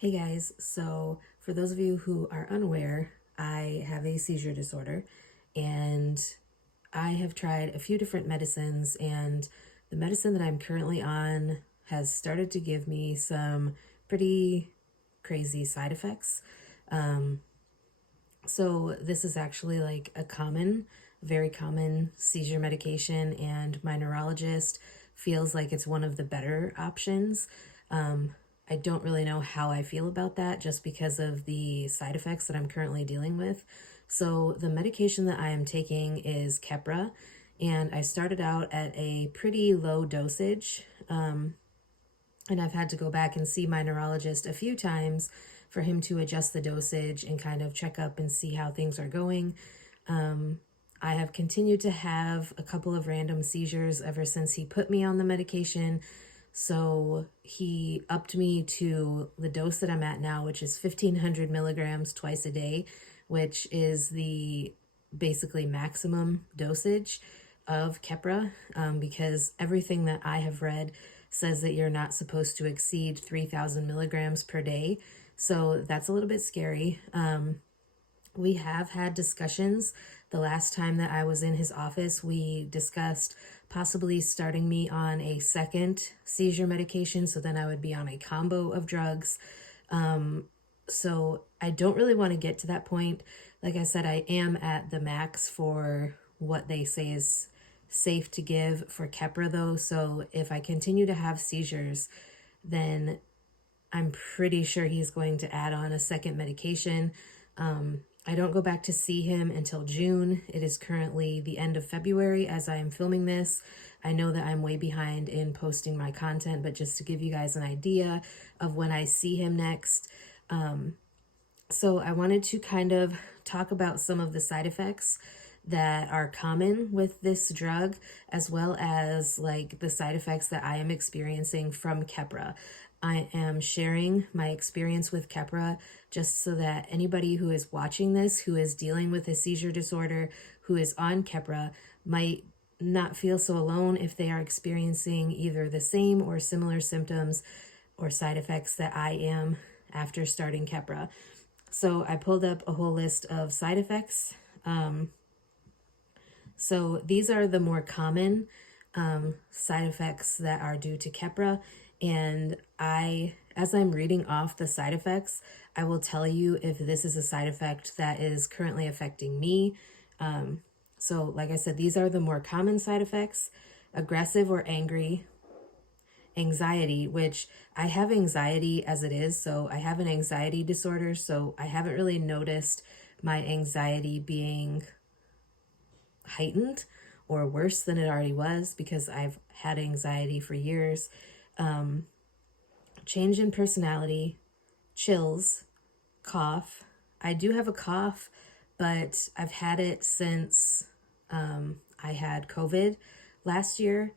Hey guys, so for those of you who are unaware, I have a seizure disorder and I have tried a few different medicines, and the medicine that I'm currently on has started to give me some pretty crazy side effects. Um, so this is actually like very common seizure medication, and my neurologist feels like it's one of the better options. Um, I don't really know how I feel about that just because of the side effects that I'm currently dealing with. So the medication that I am taking is Keppra, and I started out at a pretty low dosage. And I've had to go back and see my neurologist a few times for him to adjust the dosage and kind of check up and see how things are going. I have continued to have a couple of random seizures ever since he put me on the medication. So he upped me to the dose that I'm at now, which is 1,500 milligrams twice a day, which is the basically maximum dosage of Keppra, because everything that I have read says that you're not supposed to exceed 3,000 milligrams per day. So that's a little bit scary. We have had discussions. The last time that I was in his office, we discussed possibly starting me on a second seizure medication. So then I would be on a combo of drugs. So I don't really want to get to that point. Like I said, I am at the max for what they say is safe to give for Keppra, though. So if I continue to have seizures, then I'm pretty sure he's going to add on a second medication. I don't go back to see him until June. It is currently the end of February as I am filming this. I know that I'm way behind in posting my content, but just to give you guys an idea of when I see him next. So I wanted to kind of talk about some of the side effects that are common with this drug, as well as like the side effects that I am experiencing from Keppra. I am sharing my experience with Keppra just so that anybody who is watching this, who is dealing with a seizure disorder, who is on Keppra, might not feel so alone if they are experiencing either the same or similar symptoms or side effects that I am after starting Keppra. So I pulled up a whole list of side effects. So these are the more common side effects that are due to Keppra. And as I'm reading off the side effects, I will tell you if this is a side effect that is currently affecting me. So like I said, these are the more common side effects: aggressive or angry, anxiety, which I have anxiety as it is. So I have an anxiety disorder. So I haven't really noticed my anxiety being heightened or worse than it already was because I've had anxiety for years. Change in personality, chills, cough. I do have a cough, but I've had it since I had COVID last year.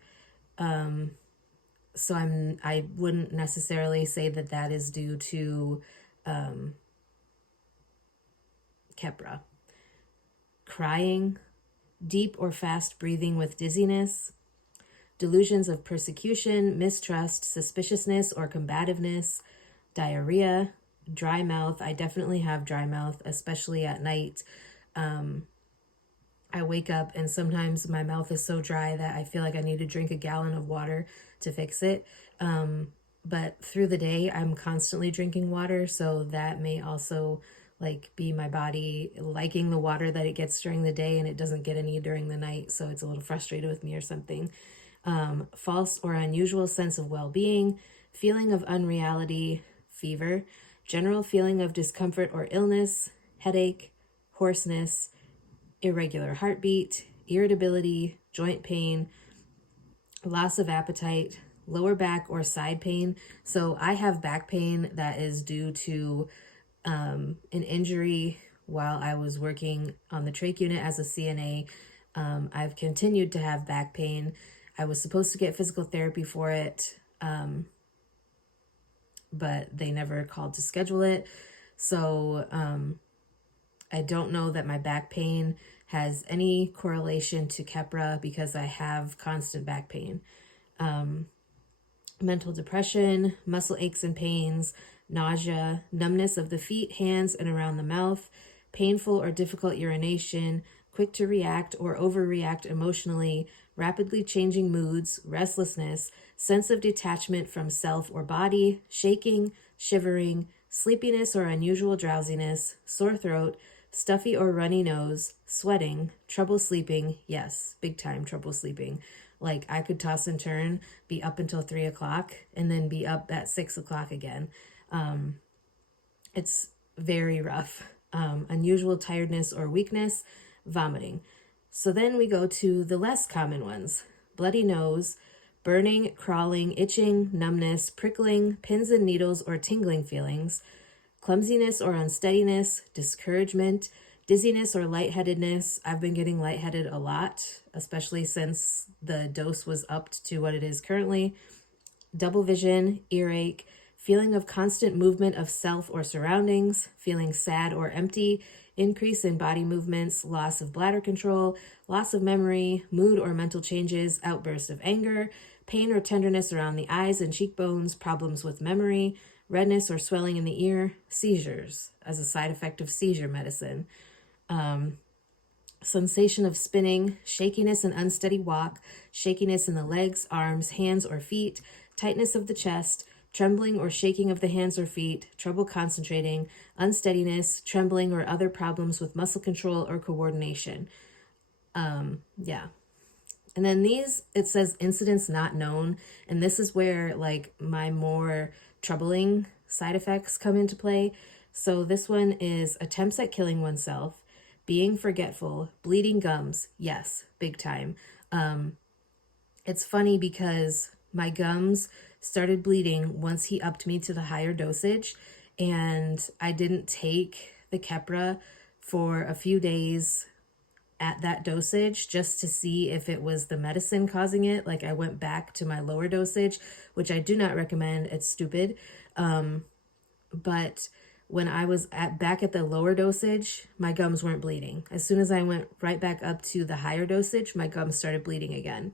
So I wouldn't necessarily say that that is due to Keppra. Crying, deep or fast breathing with dizziness, delusions of persecution, mistrust, suspiciousness, or combativeness, diarrhea, dry mouth. I definitely have dry mouth, especially at night. I wake up and sometimes my mouth is so dry that I feel like I need to drink a gallon of water to fix it. But through the day, I'm constantly drinking water, so that may also like be my body liking the water that it gets during the day and it doesn't get any during the night, so it's a little frustrated with me or something. False or unusual sense of well-being, feeling of unreality, fever, general feeling of discomfort or illness, headache, hoarseness, irregular heartbeat, irritability, joint pain, loss of appetite, lower back or side pain. So I have back pain that is due to an injury while I was working on the trach unit as a CNA. I've continued to have back pain. I was supposed to get physical therapy for it, but they never called to schedule it. So I don't know that my back pain has any correlation to Keppra because I have constant back pain. mental depression, muscle aches and pains, nausea, numbness of the feet, hands, and around the mouth, painful or difficult urination, quick to react or overreact emotionally, rapidly changing moods, restlessness, sense of detachment from self or body, shaking, shivering, sleepiness or unusual drowsiness, sore throat, stuffy or runny nose, sweating, trouble sleeping. Yes, big time trouble sleeping. Like I could toss and turn, be up until 3 o'clock, and then be up at 6 o'clock again. It's very rough. Unusual tiredness or weakness, vomiting. So then we go to the less common ones: bloody nose, burning, crawling, itching, numbness, prickling, pins and needles or tingling feelings, clumsiness or unsteadiness, discouragement, dizziness or lightheadedness. I've been getting lightheaded a lot, especially since the dose was upped to what it is currently. Double vision, earache, feeling of constant movement of self or surroundings, feeling sad or empty, increase in body movements, loss of bladder control, loss of memory, mood or mental changes, outburst of anger, pain or tenderness around the eyes and cheekbones, problems with memory, redness or swelling in the ear, seizures as a side effect of seizure medicine, sensation of spinning, shakiness and unsteady walk, shakiness in the legs, arms, hands, or feet, tightness of the chest, trembling or shaking of the hands or feet, trouble concentrating, unsteadiness, trembling, or other problems with muscle control or coordination. Yeah. And then these, it says incidents not known. And this is where like my more troubling side effects come into play. So this one is attempts at killing oneself, being forgetful, bleeding gums. Yes, big time. It's funny because my gums started bleeding once he upped me to the higher dosage, and I didn't take the Keppra for a few days at that dosage just to see if it was the medicine causing it. Like I went back to my lower dosage, which I do not recommend. It's stupid. But when I was back at the lower dosage, my gums weren't bleeding. As soon as I went right back up to the higher dosage, my gums started bleeding again.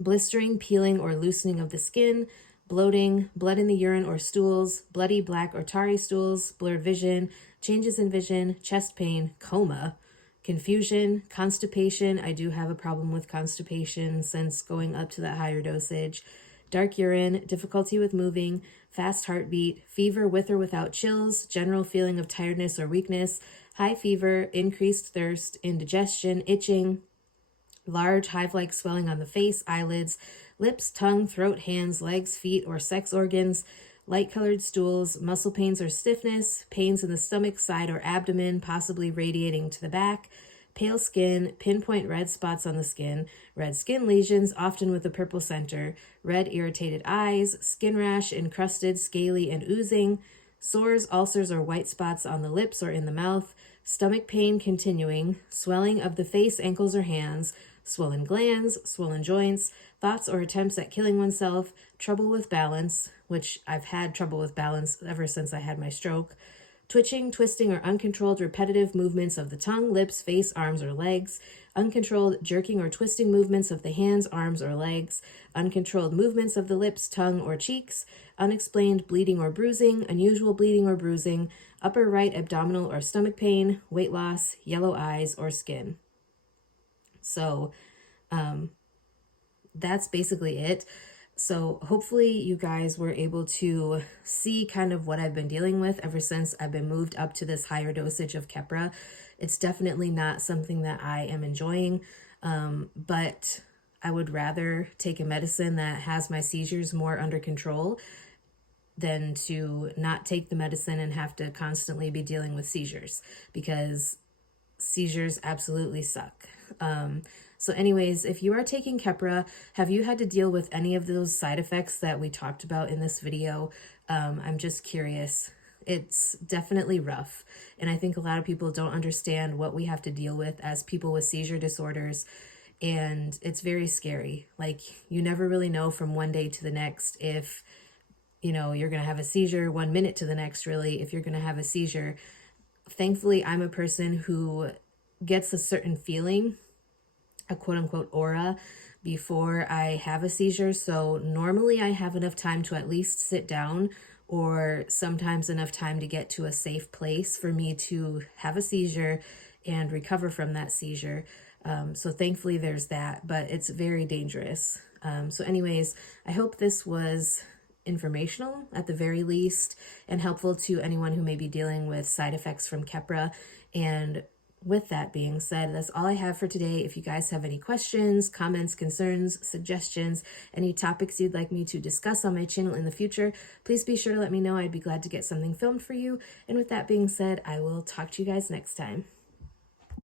Blistering, peeling, or loosening of the skin, bloating, blood in the urine or stools, bloody, black, or tarry stools, blurred vision, changes in vision, chest pain, coma, confusion, constipation. I do have a problem with constipation since going up to that higher dosage. Dark urine, difficulty with moving, fast heartbeat, fever with or without chills, general feeling of tiredness or weakness, high fever, increased thirst, indigestion, itching, large hive-like swelling on the face, eyelids, lips, tongue, throat, hands, legs, feet, or sex organs, light-colored stools, muscle pains or stiffness, pains in the stomach, side, or abdomen, possibly radiating to the back, pale skin, pinpoint red spots on the skin, red skin lesions, often with a purple center, red irritated eyes, skin rash, encrusted, scaly, and oozing, sores, ulcers, or white spots on the lips or in the mouth, stomach pain continuing, swelling of the face, ankles, or hands, swollen glands, swollen joints, thoughts or attempts at killing oneself, trouble with balance, which I've had trouble with balance ever since I had my stroke, twitching, twisting, or uncontrolled repetitive movements of the tongue, lips, face, arms, or legs, uncontrolled jerking or twisting movements of the hands, arms, or legs, uncontrolled movements of the lips, tongue, or cheeks, unexplained bleeding or bruising, unusual bleeding or bruising, upper right abdominal or stomach pain, weight loss, yellow eyes, or skin. So that's basically it. So hopefully you guys were able to see kind of what I've been dealing with ever since I've been moved up to this higher dosage of Keppra. It's definitely not something that I am enjoying, but I would rather take a medicine that has my seizures more under control than to not take the medicine and have to constantly be dealing with seizures, because seizures absolutely suck. So anyways, if you are taking Keppra, have you had to deal with any of those side effects that we talked about in this video? I'm just curious. It's definitely rough. And I think a lot of people don't understand what we have to deal with as people with seizure disorders. And it's very scary. Like, you never really know from one day to the next if, you're going to have a seizure, 1 minute to the next, really, if you're going to have a seizure. Thankfully, I'm a person who gets a certain feeling a quote unquote aura before I have a seizure. So normally I have enough time to at least sit down, or sometimes enough time to get to a safe place for me to have a seizure and recover from that seizure. So thankfully there's that, but it's very dangerous. So anyways, I hope this was informational at the very least and helpful to anyone who may be dealing with side effects from Keppra. And with that being said, that's all I have for today. If you guys have any questions, comments, concerns, suggestions, any topics you'd like me to discuss on my channel in the future, please be sure to let me know. I'd be glad to get something filmed for you. And with that being said, I will talk to you guys next time.